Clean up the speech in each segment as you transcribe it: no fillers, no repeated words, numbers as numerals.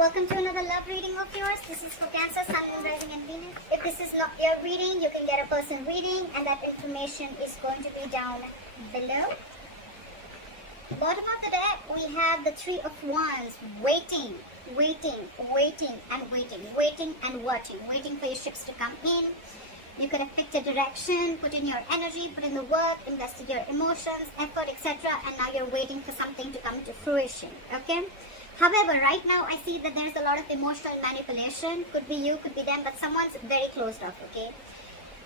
Welcome to another love reading of yours. This is for Cancer, Sun, Moon, Rising and Venus. If this is not your reading, you can get a person reading and that information is going to be down below. Bottom of the deck, we have the Three of Wands, waiting and watching, waiting for your ships to come in. You could have picked a direction, put in your energy, put in the work, invested your emotions, effort, etc. And now you're waiting for something to come to fruition, okay? However, right now I see that there's a lot of emotional manipulation. Could be you, could be them, but someone's very closed off, okay?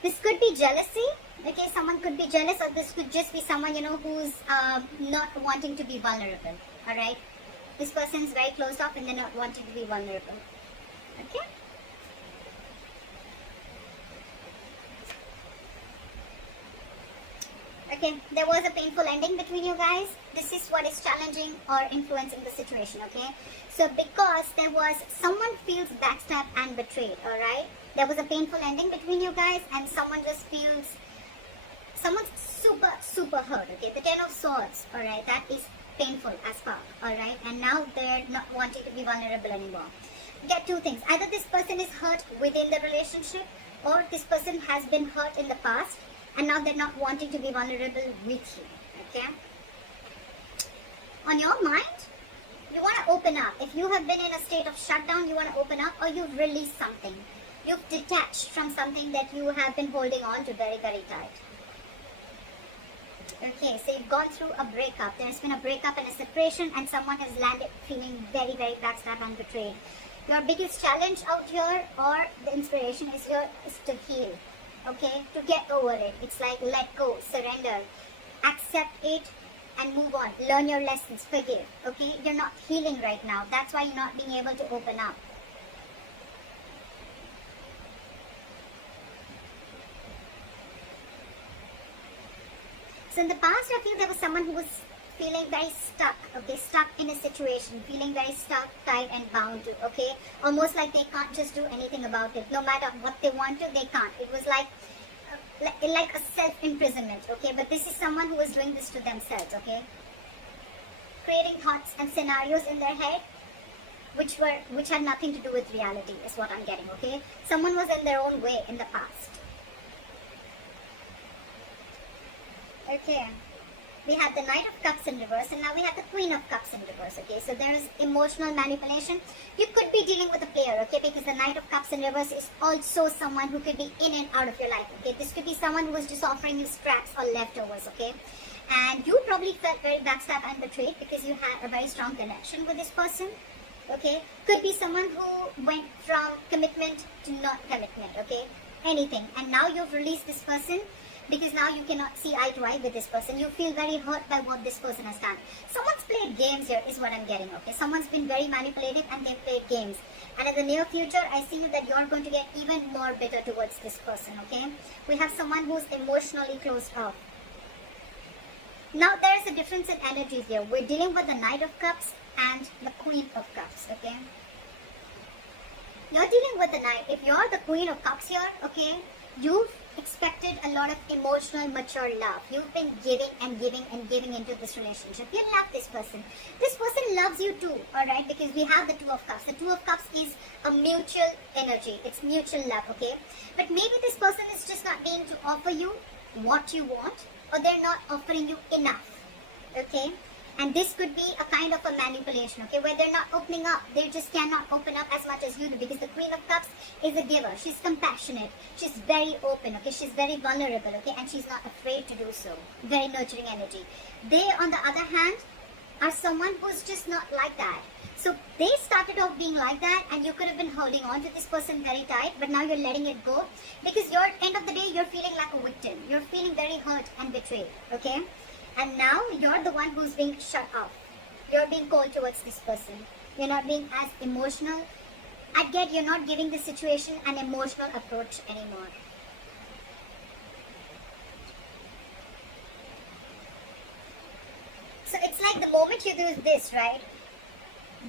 This could be jealousy, okay? Someone could be jealous, or this could just be someone, who's not wanting to be vulnerable, all right? This person's very closed off and they're not wanting to be vulnerable, okay? Okay, there was a painful ending between you guys. This is what is challenging or influencing the situation, okay? So because there was, someone feels backstabbed and betrayed, alright? There was a painful ending between you guys and someone just feels, someone's super hurt, okay? The Ten of Swords, alright? That is painful as fuck, alright? And now they're not wanting to be vulnerable anymore. Get two things. Either this person is hurt within the relationship or this person has been hurt in the past and now they're not wanting to be vulnerable with you, okay? On your mind, you want to open up. If you have been in a state of shutdown, you want to open up, or you've released something. You've detached from something that you have been holding on to very tight. Okay, so you've gone through a breakup. There's been a breakup and a separation and someone has landed feeling very backstabbed and betrayed. Your biggest challenge out here, or the inspiration is here, is to heal. Okay, to get over it. It's like let go, surrender, accept it and move on. Learn your lessons, forgive. Okay, you're not healing right now. That's why you're not being able to open up. So in the past, I feel there was someone who was feeling very stuck, okay, stuck in a situation, feeling very stuck, tied and bound to, okay, almost like they can't just do anything about it. No matter what they want to, they can't. It was like a self-imprisonment, okay, but this is someone who is doing this to themselves, okay, creating thoughts and scenarios in their head which had nothing to do with reality is what I'm getting, okay. Someone was in their own way in the past. Okay. We have the Knight of Cups in reverse and now we have the Queen of Cups in reverse, okay. So there is emotional manipulation. You could be dealing with a player, okay, because the Knight of Cups in reverse is also someone who could be in and out of your life, okay. This could be someone who is just offering you scraps or leftovers, okay. And you probably felt very backstabbed and betrayed because you had a very strong connection with this person, okay. Could be someone who went from commitment to not commitment, okay. Anything. And now you've released this person, because now you cannot see eye to eye with this person. You feel very hurt by what this person has done. Someone's played games here is what I'm getting, okay. Someone's been very manipulative and they've played games. And in the near future, I see that you're going to get even more bitter towards this person, okay. We have someone who's emotionally closed off. Now there's a difference in energies here. We're dealing with the Knight of Cups and the Queen of Cups, okay. You're dealing with the Knight. If you're the Queen of Cups here, okay, you've expected a lot of emotional, mature love. You've been giving into this relationship. You love this person. This person loves you too, alright? Because we have the Two of Cups. The Two of Cups is a mutual energy. It's mutual love, okay? But maybe this person is just not being to offer you what you want, or they're not offering you enough, okay? And this could be a kind of a manipulation, okay, where they're not opening up. They just cannot open up as much as you do, because the Queen of Cups is a giver. She's compassionate. She's very open, okay. She's very vulnerable, okay, and she's not afraid to do so. Very nurturing energy. They, on the other hand, are someone who's just not like that. So they started off being like that, and you could have been holding on to this person very tight, but now you're letting it go, because you're, end of the day, you're feeling like a victim. You're feeling very hurt and betrayed, okay. And now you're the one who's being shut off. You're being cold towards this person. You're not being as emotional. I get you're not giving the situation an emotional approach anymore. So it's like the moment you do this, right?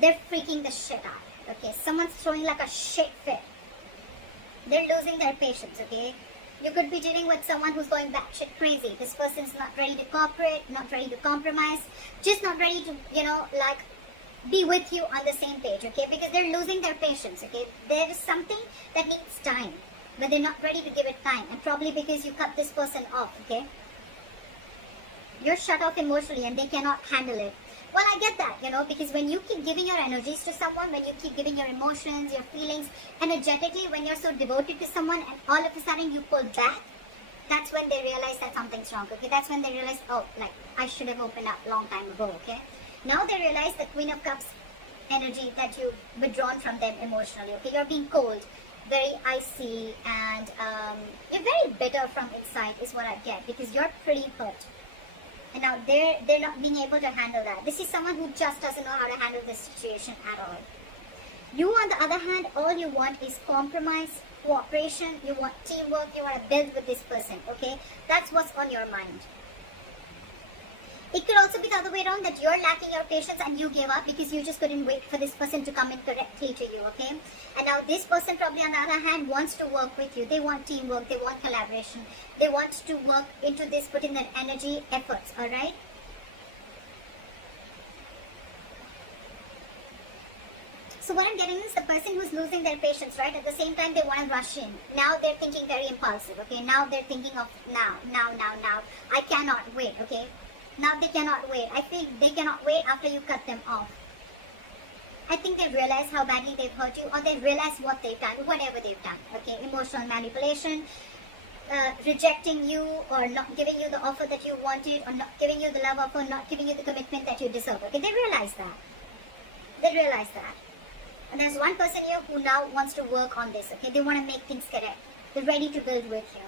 They're freaking the shit out. Okay, someone's throwing like a shit fit. They're losing their patience, okay? You could be dealing with someone who's going batshit crazy. This person's not ready to cooperate, not ready to compromise, just not ready to, be with you on the same page, okay? Because they're losing their patience, okay? There is something that needs time, but they're not ready to give it time, and probably because you cut this person off, okay? You're shut off emotionally and they cannot handle it. Well, I get that, you know, because when you keep giving your energies to someone, when you keep giving your emotions, your feelings, energetically, when you're so devoted to someone and all of a sudden you pull back, that's when they realize that something's wrong, okay? That's when they realize, oh, like, I should have opened up long time ago, okay? Now they realize the Queen of Cups energy that you've withdrawn from them emotionally, okay? You're being cold, very icy, and you're very bitter from inside is what I get, because you're pretty hurt. And now they're not being able to handle that. This is someone who just doesn't know how to handle this situation at all. You, on the other hand, all you want is compromise, cooperation, you want teamwork, you want to build with this person, okay? That's what's on your mind. It could also be the other way around, that you're lacking your patience and you gave up because you just couldn't wait for this person to come in correctly to you, okay? And now this person probably on the other hand wants to work with you. They want teamwork, they want collaboration, they want to work into this, put in their energy, efforts, alright? So what I'm getting is the person who's losing their patience, right? At the same time, they want to rush in. Now they're thinking very impulsive, okay? Now they're thinking of now. I cannot wait, okay? Now they cannot wait. I feel they cannot wait after you cut them off. I think they've realized how badly they've hurt you, or they've realized what they've done, whatever they've done, okay? Emotional manipulation, rejecting you, or not giving you the offer that you wanted, or not giving you the love offer, not giving you the commitment that you deserve, okay? They realize that. They realize that. And there's one person here who now wants to work on this, okay? They want to make things correct. They're ready to build with you.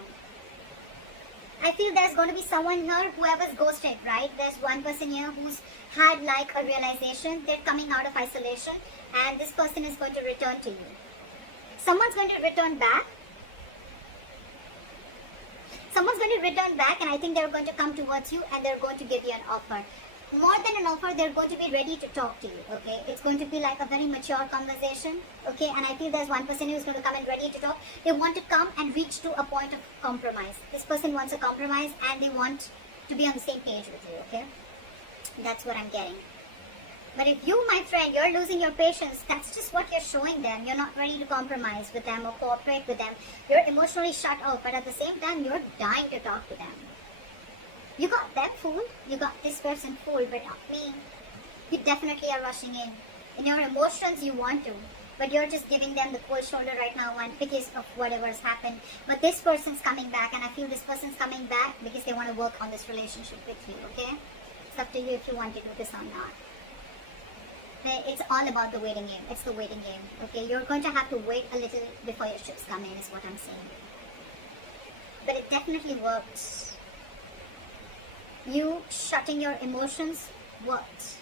I feel there's going to be someone here, whoever's ghosted, right? There's one person here who's had like a realization. They're coming out of isolation and this person is going to return to you. Someone's going to return back. Someone's going to return back, and I think they're going to come towards you and they're going to give you an offer. More than an offer, they're going to be ready to talk to you, okay? It's going to be like a very mature conversation, okay? And I feel there's one person who's going to come and ready to talk. They want to come and reach to a point of compromise. This person wants a compromise and they want to be on the same page with you, okay? That's what I'm getting. But if you, my friend, you're losing your patience, that's just what you're showing them. You're not ready to compromise with them or cooperate with them. You're emotionally shut off, but at the same time, you're dying to talk to them. You got them fooled, you got this person fooled, but not me. You definitely are rushing in. In your emotions, you want to, but you're just giving them the cold shoulder right now and because of whatever's happened. But this person's coming back, and I feel this person's coming back because they want to work on this relationship with you, okay? It's up to you if you want to do this or not. It's all about the waiting game. It's the waiting game, okay? You're going to have to wait a little before your ships come in, is what I'm saying. But it definitely works. You shutting your emotions works.